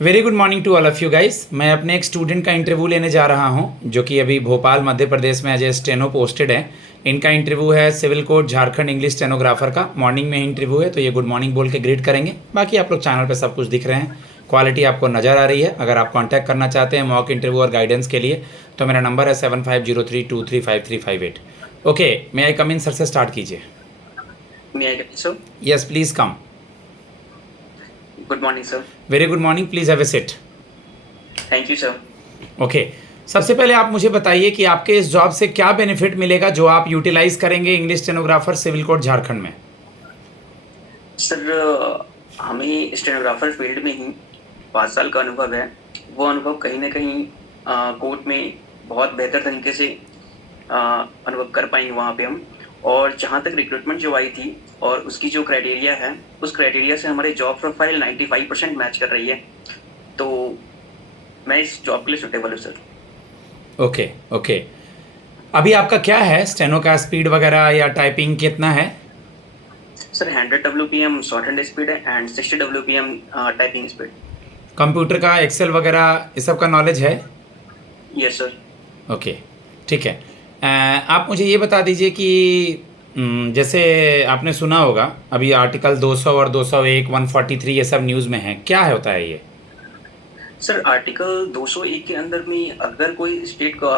Very good morning to all of you guys. मैं अपने एक स्टूडेंट का इंटरव्यू लेने जा रहा हूं जो कि अभी भोपाल मध्य प्रदेश में एज ए स्टेनो पोस्टेड है। इनका इंटरव्यू है civil court Jharkhand English stenographer का। मॉर्निंग में ही इंटरव्यू है, तो ये गुड मॉर्निंग बोल के ग्रीट करेंगे। बाकी आप लोग चैनल पे सब कुछ दिख रहे हैं, क्वालिटी आपको नज़र आ रही है। अगर आप कांटेक्ट करना चाहते हैं मॉक इंटरव्यू और गाइडेंस के लिए तो मेरा नंबर है 7503235358। Okay, may I come in sir से स्टार्ट कीजिए। May I get sir? Yes please come. Good morning, sir. Very good morning, please have a seat. Thank you, sir. Okay, सबसे पहले आप मुझे बताइए कि आपके इस जॉब से क्या बेनिफिट मिलेगा जो आप यूटिलाइज करेंगे English stenographer civil court Jharkhand में। सर हमें स्टेनोग्राफर फील्ड में ही 5 साल का अनुभव है। वो अनुभव कहीं ना कहीं कोर्ट में बहुत बेहतर तरीके से अनुभव कर पाएंगे वहाँ पे हम। और जहाँ तक रिक्रूटमेंट जो आई थी और उसकी जो क्राइटेरिया है, उस क्राइटेरिया से हमारी जॉब प्रोफाइल 95% मैच कर रही है। तो मैं इस जॉब के लिए सुटेबल हूँ सर। ओके ओके, अभी आपका क्या है स्टेनो का स्पीड वगैरह या टाइपिंग कितना है? Sir 100 WPM shorthand speed है and 60 WPM typing speed. Computer का एक्सेल वगैरह इस सब का नॉलेज है? Yes sir. ओके ठीक है। आप मुझे ये बता दीजिए कि जैसे आपने सुना होगा अभी आर्टिकल 200 और 201 143 ये सब न्यूज़ में है, क्या है होता है ये? सर आर्टिकल 201 के अंदर में अगर कोई स्टेट का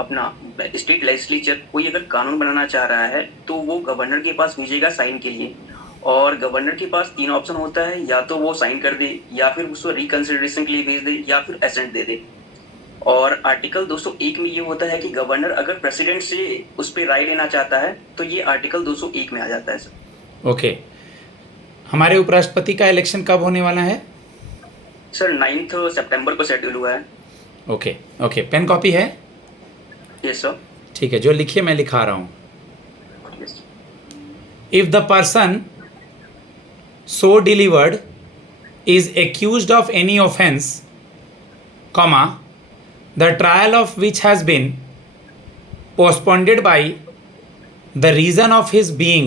अपना स्टेट लेजिस्लेचर कोई अगर कानून बनाना चाह रहा है तो वो गवर्नर के पास भेजेगा साइन के लिए। और गवर्नर के पास 3 ऑप्शन होता है, या तो वो साइन कर दे, या फिर उसको रिकंसिडरेशन के लिए भेज दे, या फिर एसेंट दे दे। और आर्टिकल 201 में ये होता है कि गवर्नर अगर प्रेसिडेंट से उस पर राय लेना चाहता है तो ये आर्टिकल 201 में आ जाता है सर। ओके, हमारे उपराष्ट्रपति का इलेक्शन कब होने वाला है? सर 9 सितंबर को शेड्यूल हुआ है। ओके ओके, पेन कॉपी है? Yes sir. ठीक है, जो लिखिए मैं लिखा रहा हूँ। Yes. If the person so delivered is accused of any offense, comma, the trial of which has been postponed by the reason of his being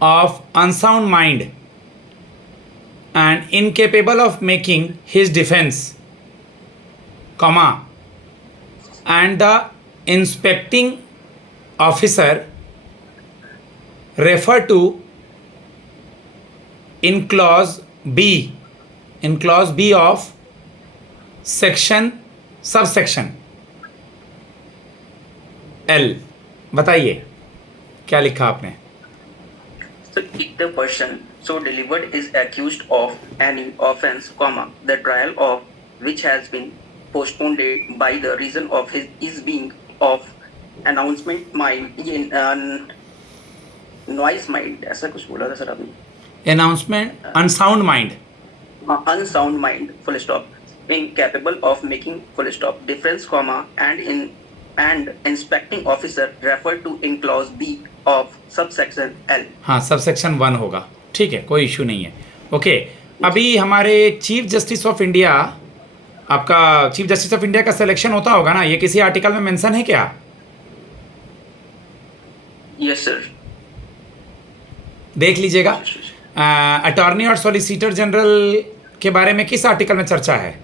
of unsound mind and incapable of making his defense, comma, and the inspecting officer refer to in clause B of section subsection L। बताइए क्या लिखा आपने? So if the person so delivered is accused of any offense, comma, the trial of which has been postponed by the reason of his being of announcement mind, noise mind, ऐसा कुछ बोला था sir अभी। Announcement unsound mind. Unsound mind, full stop, incapable of making, full stop, difference, comma, and inspecting officer referred to in clause B of subsection L। हाँ, subsection 1 होगा, ठीक है, कोई इशू नहीं है। ओके, अभी हमारे चीफ जस्टिस ऑफ इंडिया, आपका चीफ जस्टिस ऑफ इंडिया का सिलेक्शन होता होगा ना, ये किसी आर्टिकल में मेंशन है क्या? Yes sir. देख लीजिएगा। अटॉर्नी और सॉलिसिटर जनरल के बारे में किस आर्टिकल में चर्चा है?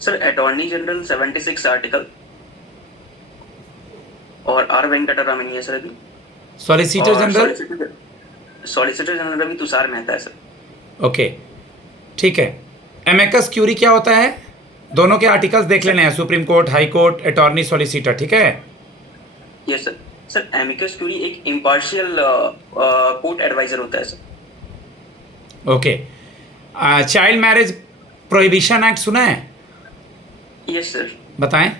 सर अटॉर्नी जनरल 76 आर्टिकल और आर वेंकटरामन है सर अभी। Solicitor general? सॉलिसिटर जनरल अभी तुषार मेहता है सर। ओके ठीक है। एमेकस क्यूरी क्या होता है? दोनों के आर्टिकल्स देख लेने हैं, supreme court, high court, attorney, solicitor, ठीक है? Yes sir. Sir amicus curiae एक इम्पार्शियल कोर्ट एडवाइजर होता है sir. Okay, child marriage prohibition act सुना है? Yes sir. बताएं।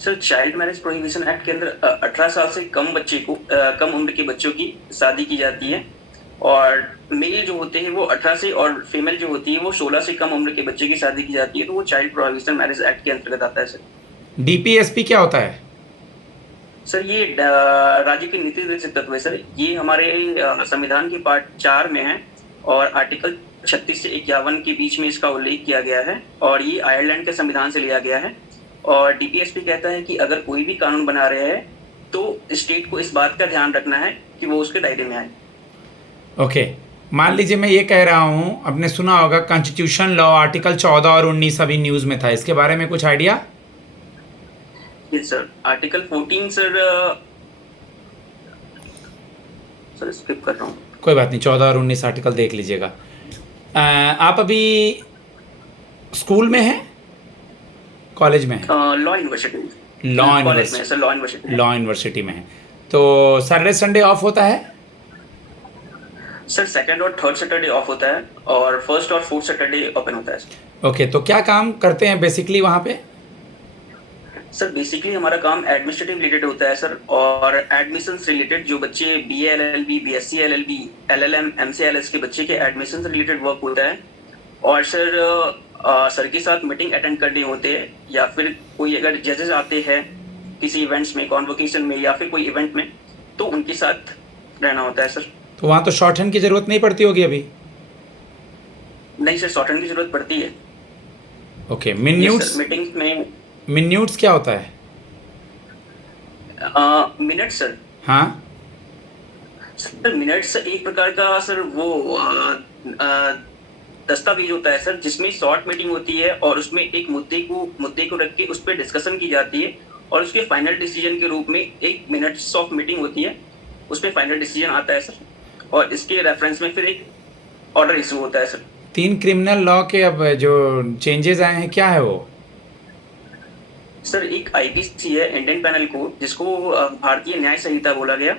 Sir child marriage prohibition act के अंदर 18 साल से कम बच्चे को कम उम्र के बच्चों की शादी की जाती है। और मेल जो होते हैं वो 18 से, और फीमेल जो होती है वो 16 से कम उम्र के बच्चे की शादी की जाती है, तो वो चाइल्ड प्रोहिबिशन मैरिज एक्ट के अंतर्गत आता है सर। डीपीएसपी क्या होता है? सर ये राज्य के नीति निर्देशक तत्व है सर। ये हमारे संविधान के पार्ट 4 में है और आर्टिकल 36 से 51 के बीच में इसका उल्लेख किया गया है, और ये आयरलैंड के संविधान से लिया गया है। और डीपीएसपी कहता है कि अगर कोई भी कानून बना रहे हैं तो स्टेट को इस बात का ध्यान रखना है कि वो उसके दायरे में आए। ओके, मान लीजिए मैं ये कह रहा हूँ, आपने सुना होगा कॉन्स्टिट्यूशन लॉ आर्टिकल 14 और 19 अभी न्यूज़ में था, इसके बारे में कुछ idea? Yes sir, article 14 sir, sir skip कर रहा हूँ। कोई बात नहीं, 14 और 19 आर्टिकल देख लीजिएगा। आप अभी स्कूल में हैं, कॉलेज में हैं? लॉ यूनिवर्सिटी, लॉ कॉलेज में university, sir, law university. Law university में है। तो सैटरडे संडे ऑफ होता है? सर सेकंड और थर्ड सैटरडे ऑफ होता है और फर्स्ट और फोर्थ सैटरडे ओपन होता है सर। ओके, तो क्या काम करते हैं बेसिकली वहाँ पे? सर बेसिकली हमारा काम एडमिनिस्ट्रेटिव रिलेटेड होता है सर, और एडमिशन रिलेटेड जो बच्चे BA LLB BSc LLB LLM MCLS के बच्चे के एडमिशन रिलेटेड वर्क होता है। और सर सर के साथ मीटिंग अटेंड करने होते हैं, या फिर कोई अगर जजेस आते हैं किसी इवेंट्स में, कॉन्वोकेशन में या फिर कोई इवेंट में, तो उनके साथ रहना होता है सर। तो वहाँ तो शॉर्ट हैंड की ज़रूरत नहीं पड़ती होगी अभी? नहीं सर, शॉर्ट हैंड की जरूरत पड़ती है। ओके, मिन्यूट्स, मीटिंग्स में मिन्यूट्स क्या होता है? Minute sir. हाँ, सर मिनट्स एक प्रकार का सर वो दस्तावेज होता है सर, जिसमें शॉर्ट मीटिंग होती है और उसमें एक मुद्दे को रख के उस पर डिस्कशन की जाती है, और उसके फाइनल डिसीजन के रूप में एक मिनट्स ऑफ मीटिंग होती है, उस पर फाइनल डिसीजन आता है सर, और इसके रेफरेंस में फिर एक ऑर्डर इशू होता है सर। 3 क्रिमिनल लॉ के अब जो चेंजेस आए हैं, क्या है वो? सर एक IPC है, इंडियन पैनल कोड, जिसको भारतीय न्याय संहिता बोला गया,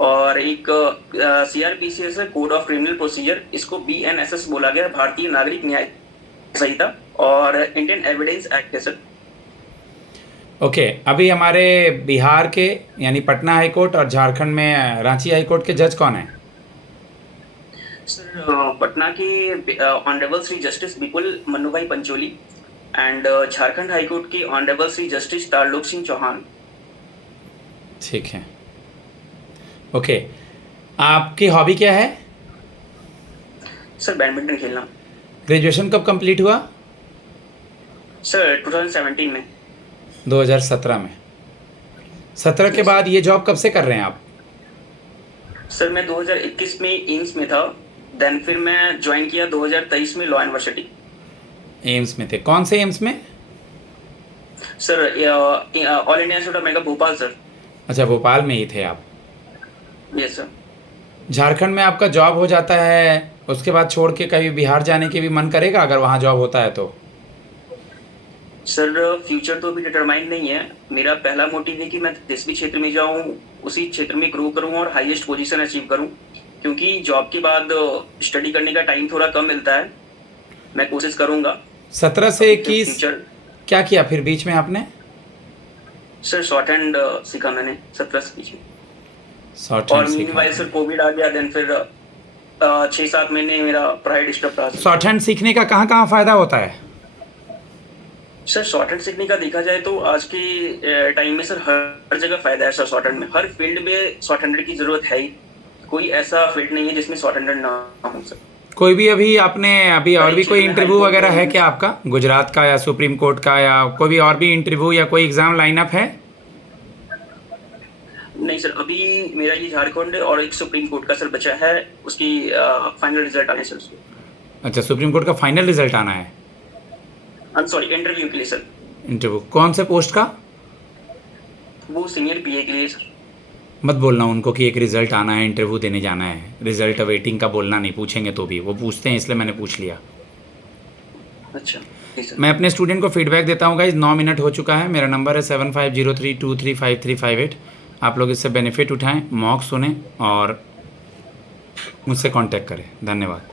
और एक CRPC है sir, code of criminal procedure, इसको BNSS बोला गया, भारतीय नागरिक न्याय संहिता, और इंडियन एविडेंस एक्ट है सर। ओके, अभी हमारे बिहार के यानी पटना हाई कोर्ट और झारखंड में रांची हाई कोर्ट के जज कौन है? सर पटना के honourable Shri justice Vipul Manubhai Pancholi, and Jharkhand high court के ऑनरेबल श्री जस्टिस तारलोक सिंह चौहान। ठीक है, ओके। आपकी हॉबी क्या है? सर बैडमिंटन खेलना। ग्रेजुएशन कब कंप्लीट हुआ? सर 2017 में। 2017 में। 17 के बाद ये जॉब कब से कर रहे हैं आप? सर मैं 2021 में एम्स में था, देन फिर मैं ज्वाइन किया 2023 में लॉ यूनिवर्सिटी। एम्स में थे? कौन से एम्स में? Sir all India institute of medical Bhopal sir. अच्छा, भोपाल में ही थे आप। Yes sir. झारखंड में आपका जॉब हो जाता है, उसके बाद छोड़ के कभी बिहार जाने के भी मन करेगा अगर वहाँ जॉब होता है तो? सर फ्यूचर तो अभी डिटरमाइंड नहीं है, मेरा पहला मोटिव है कि मैं जिस भी क्षेत्र में जाऊँ उसी क्षेत्र में ग्रो करूँ और हाईएस्ट पोजीशन अचीव करूँ, क्योंकि जॉब के बाद स्टडी करने का टाइम थोड़ा कम मिलता है। मैं कोशिश करूँगा। 17 से 21 फ्यूचर क्या किया फिर बीच में आपने? सर शॉर्ट हैंड सीखा मैंने 17 से बीच में, शॉर्ट और हैंड सीखा। मीनवाइल सर कोविड आ गया, देन फिर 6-7 महीने मेरा पढ़ाई डिस्टर्ब रहा। शॉर्ट हैंड सीखने का कहाँ कहाँ फ़ायदा होता है? सर शॉर्ट हैंड सीखने का देखा जाए तो आज के टाइम में सर हर जगह फायदा है सर। शॉर्ट हैंड में हर फील्ड में शॉर्ट हैंड की जरूरत है ही, कोई ऐसा फील्ड नहीं है जिसमें शॉर्ट हैंड ना हो सर। कोई भी अभी आपने अभी और भी कोई इंटरव्यू वगैरह है क्या आपका, गुजरात का या सुप्रीम कोर्ट का, या कोई भी और भी इंटरव्यू या कोई एग्ज़ाम लाइनअप है? नहीं सर, अभी मेरा ये झारखंड और एक सुप्रीम कोर्ट का सर बचा है, उसकी फाइनल रिजल्ट आने सर उसके। अच्छा, सुप्रीम कोर्ट का फाइनल रिजल्ट आना है? सॉरी, इंटरव्यू के लिए सर। इंटरव्यू कौन से पोस्ट का? वो सीनियर PA के लिए सर। मत बोलना उनको कि एक रिज़ल्ट आना है, इंटरव्यू देने जाना है। रिज़ल्ट अवेटिंग का बोलना नहीं, पूछेंगे तो भी वो पूछते हैं, इसलिए मैंने पूछ लिया। अच्छा जी सर। मैं अपने स्टूडेंट को फीडबैक देता हूँ गाइज। 9 मिनट हो चुका है। मेरा नंबर है 7503235358। आप लोग इससे बेनिफिट उठाएं, मॉक सुने और मुझसे कांटेक्ट करें। धन्यवाद।